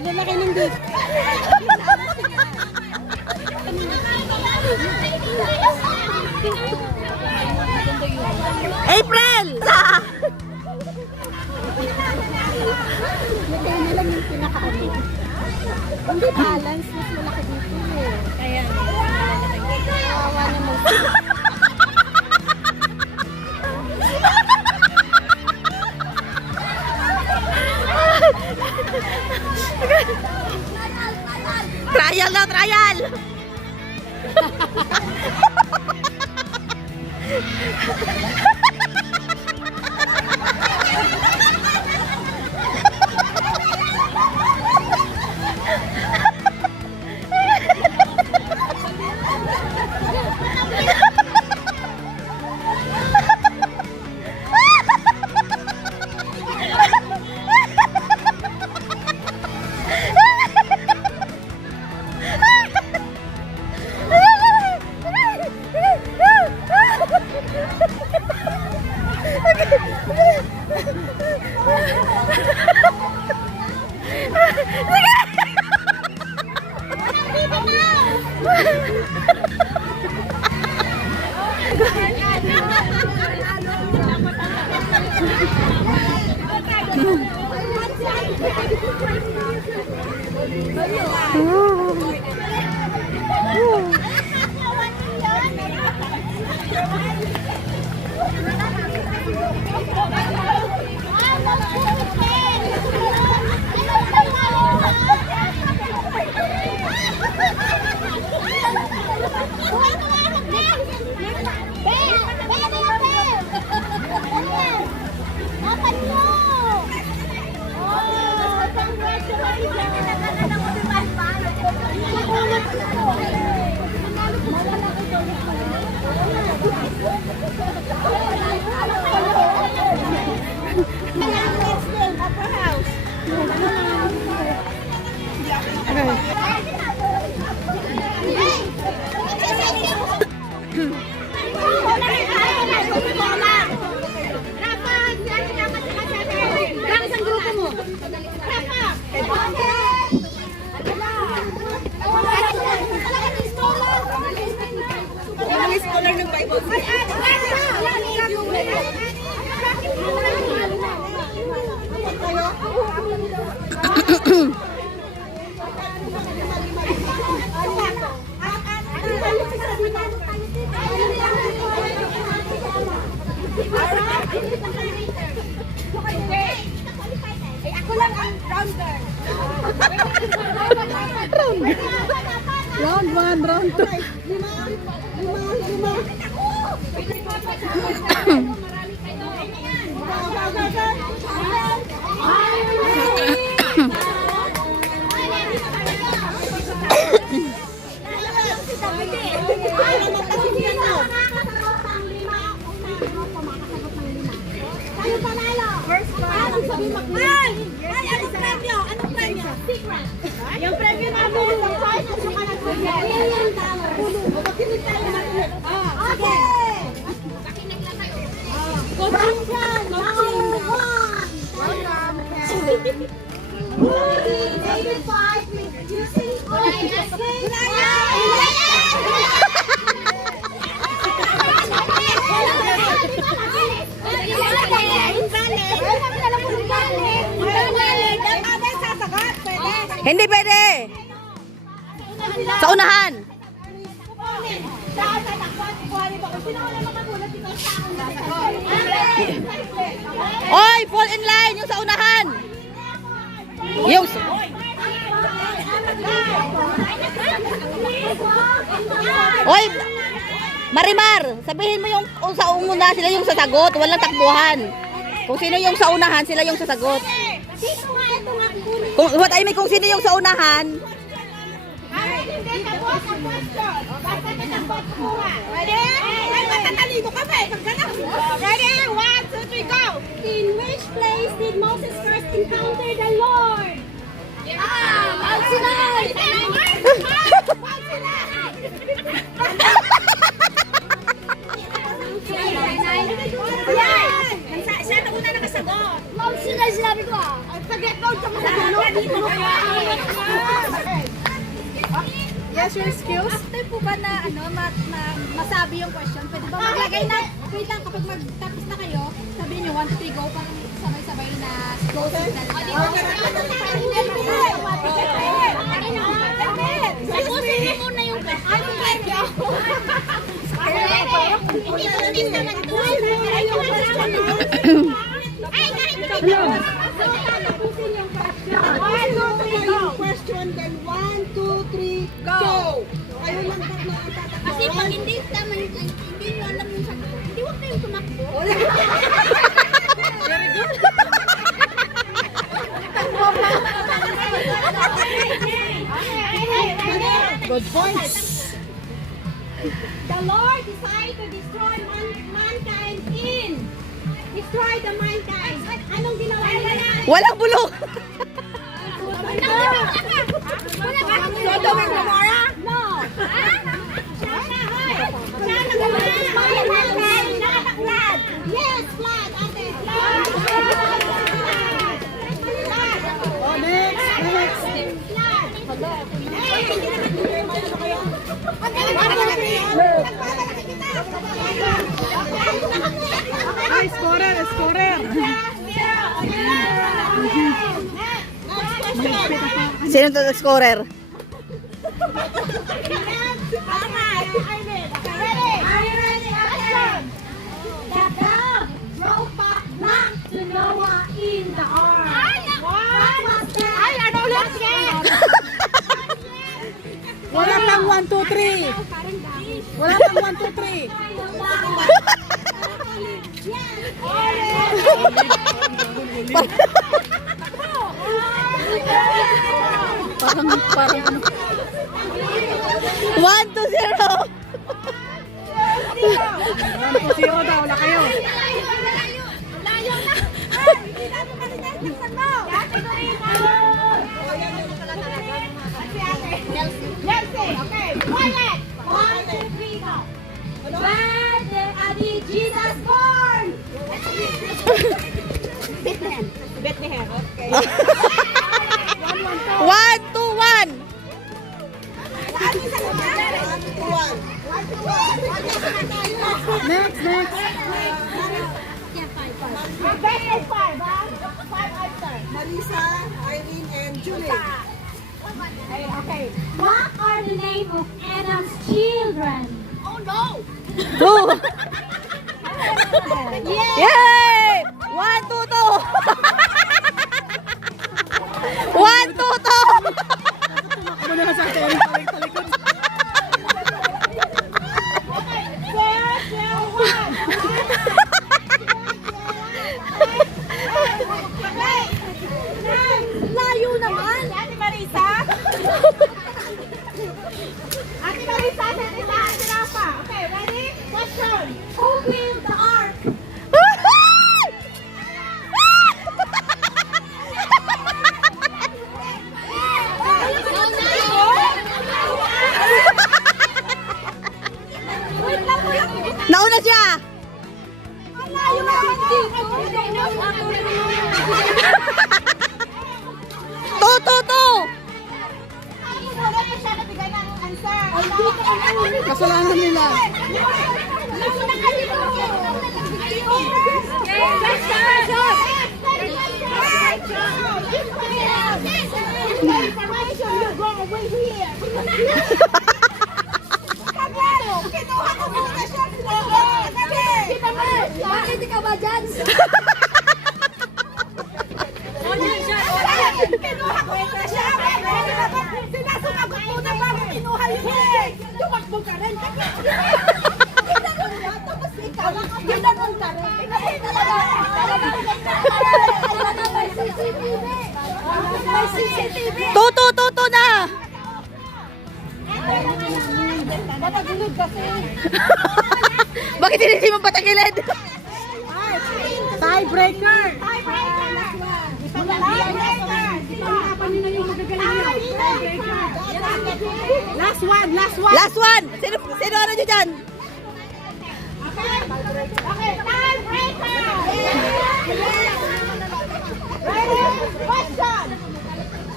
Ano laki ng dito? April! Hindi na lang yung pinaka-ano. Hindi balance, mas malaki dito eh. Kaya kawawa naman sila. Trial na, trial! Ako lang ang round girl. Round 1, round 2. Lima. Yung premyo namin, yung prize at saka nag-premyo. Okay! Coaching dyan! David 5 using Hindi pwede. Sa unahan. Oy, fall in line yung sa unahan. Yung Oy, Marimar, sabihin mo yung sa una sila yung sasagot, walang takbuhan. Kung sino yung sa unahan, sila yung sasagot. What I mean, kung sino yung sa unahan. Ready? 1, 2, 3, go! In which place did Moses first encountered the Lord? Mount Sinai! Mount Sinai! Siya na una nakasagot. Mount Sinai sinabi ko ah. Forget Mount ka Yes, your skills. After po ba na masabi yung question, pwede ba maglagay na, wait lang, kapag magtapos na kayo, sabihin nyo 1, 2, 3, go, parang sabay-sabay na go signal. Sagutin mo na yung question. Hindi naman doon. Ay, Question, then 1, 2, 3, go! Ayun lang dapat na tatakbo. kasi pag hindi tama yung hindi nyo alam yung sagot, hindi huwag kayong tumakbo. Very good. Good points. The Lord decided to destroy mankind in. Destroy the mankind. Anong ginawa niya? Walang bulok. Sodom and Gomorrah? No. Yes, flood. Ate. Oh, next. Ay, scorer. Sino to scorer? Wala pang 1, 2, 3. Wala pang 1, 2, 3. Parang 1, 2, 0. 1, 2, 0 daw. Wala kayo. Layo na! Hindi natin malinasan mo! Nelsie, okay. Quiet! 1, 2, 3, go! Where did Jesus born? Bethlehem. Okay. 1, 2, 1. Next. Bethlehem 5, ha? 5 answer. Marisa, Irene, and Julie. Okay. What are the name of Adam's children? Oh no! 2. Yay! 1, 2, 2. 1, 2, 2. Ano na sa atin? Talikod. Layo naman! Ate Marisa? Ate Marisa, Ate Rafa. Okay, ready? Question. Who built the ark? Nauna siya. Ang layo naman dito. 2, 2, 2. Kasalanan nila. Bakit ikaw ba dyan? Kinuha ko muna siya. Sinasukagot muna bago kinuha yun. Tumakbo ka rin. Tapos ikaw, ginanon ka rin. May CCTV. May CCTV. 2, 2, 2, 2 na. Matagilid kasi. Bakit hindi mo patagilid? Tiebreaker. Last one. Last one, last one. Last one! Sino ano nyo dyan? Okay, time breaker! Ready? Question!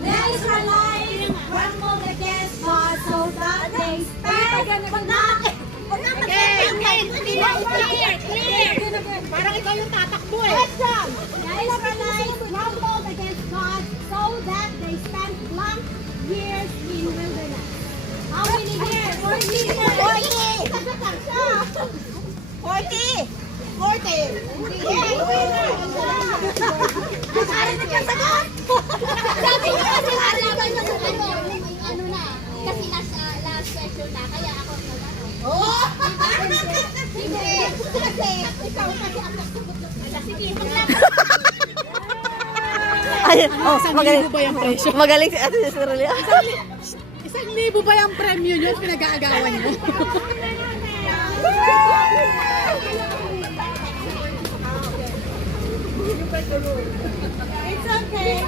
Let's rely rumble against God so that they stand. Clear! Parang ikaw yung tatakbo eh. Question! The Israelites rumbled against God so that they spent long years in wilderness. How many years? 40 years! 40! Sagot lang siya! 40! 40! Nakarinig ka sagot! Sabi niyo kasi alaman niyo sa ano na. Kasi last question na, kaya ako nag-ano. Oh! Hindi. Kasi ikaw kasi ang nagsagot. Sige, Ay, oh, magaling. ba yung presyo? Magaling si Ate Cecilia. 1,000 ba yung premyo nyo? Pinag-aagawan nyo? It's okay.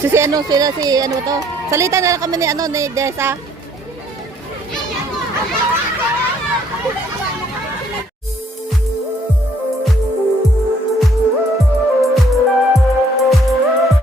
Si ano to? Salita na lang kami ni Desa.